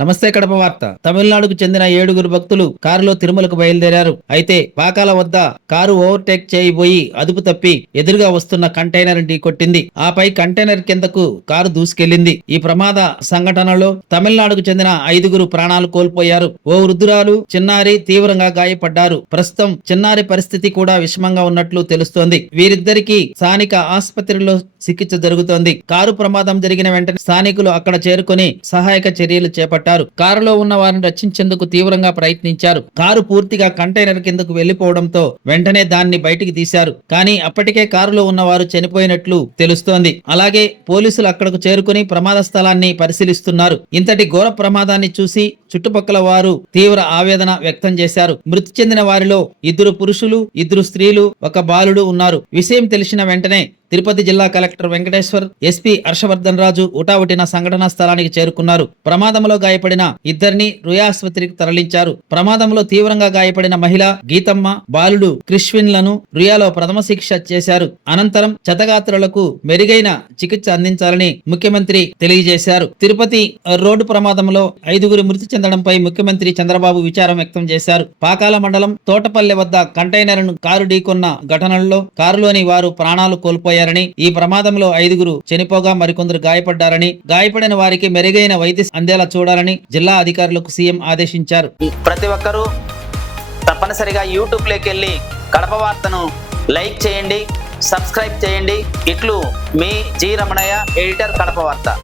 నమస్తే కడప వార్త. తమిళనాడుకు చెందిన ఏడుగురు భక్తులు కారులో తిరుమలకు బయలుదేరారు. అయితే పాకాల వద్ద కారు ఓవర్టేక్ చేయబోయి అదుపు తప్పి ఎదురుగా వస్తున్న కంటైనర్ ఢీ కొట్టింది. ఆపై కంటైనర్ కిందకు కారు దూసుకెళ్ళింది ఈ ప్రమాద సంఘటనలో తమిళనాడుకు చెందిన ఐదుగురు ప్రాణాలు కోల్పోయారు. ఓ వృద్ధురాలు చిన్నారి తీవ్రంగా గాయపడ్డారు. ప్రస్తుతం చిన్నారి పరిస్థితి కూడా విషమంగా ఉన్నట్లు తెలుస్తోంది. వీరిద్దరికీ స్థానిక ఆసుపత్రిలో చికిత్స జరుగుతోంది. కారు ప్రమాదం జరిగిన వెంటనే స్థానికులు అక్కడ చేరుకొని సహాయక చర్యలు చేపట్టారు. కారులో ఉన్న వారిని రక్షించేందుకు తీవ్రంగా ప్రయత్నించారు. కారు పూర్తిగా కంటైనర్ కిందకు వెళ్ళిపోవడంతో వెంటనే దాన్ని బయటికి తీశారు. కానీ అప్పటికే కారులో ఉన్న వారు చనిపోయినట్లు తెలుస్తోంది. అలాగే పోలీసులు అక్కడకు చేరుకుని ప్రమాద స్థలాన్ని పరిశీలిస్తున్నారు. ఇంతటి ఘోర ప్రమాదాన్ని చూసి చుట్టుపక్కల వారు తీవ్ర ఆవేదన వ్యక్తం చేశారు. మృతి చెందిన వారిలో ఇద్దరు పురుషులు ఇద్దరు స్త్రీలు ఒక బాలుడు ఉన్నారు. విషయం తెలిసిన వెంటనే తిరుపతి జిల్లా కలెక్టర్ వెంకటేశ్వర్ ఎస్పీ హర్షవర్ధన్ రాజు ఉటావుటిన సంఘటనా స్థలానికి చేరుకున్నారు. ప్రమాదంలో గాయపడిన ఇద్దరిని రుయాస్పత్రికి తరలించారు. ప్రమాదంలో తీవ్రంగా గాయపడిన మహిళ గీతమ్మ బాలుడు క్రిష్విన్లను రుయాలో ప్రథమ శిక్ష చేశారు. అనంతరం క్షతగాత్రులకు మెరుగైన చికిత్స అందించాలని ముఖ్యమంత్రి తెలియజేశారు. తిరుపతి రోడ్డు ప్రమాదంలో ఐదుగురు మృతి చెందడంపై ముఖ్యమంత్రి చంద్రబాబు విచారం వ్యక్తం చేశారు. పాకాల మండలం తోటపల్లె వద్ద కంటైనర్ను కారు ఢీకొన్న ఘటనల్లో కారులోని వారు ప్రాణాలు కోల్పోయారు. కోల్పోయారని ఈ ప్రమాదంలో ఐదుగురు చనిపోగా మరికొందరు గాయపడ్డారని గాయపడిన వారికి మెరుగైన వైద్య అందేలా చూడాలని జిల్లా అధికారులకు సీఎం ఆదేశించారు. ప్రతి ఒక్కరూ తప్పనిసరిగా యూట్యూబ్లోకి వెళ్ళి కడప వార్తను లైక్ చేయండి సబ్స్క్రైబ్ చేయండి. ఇట్లు మీ జి రమణయ్య ఎడిటర్ కడప వార్త.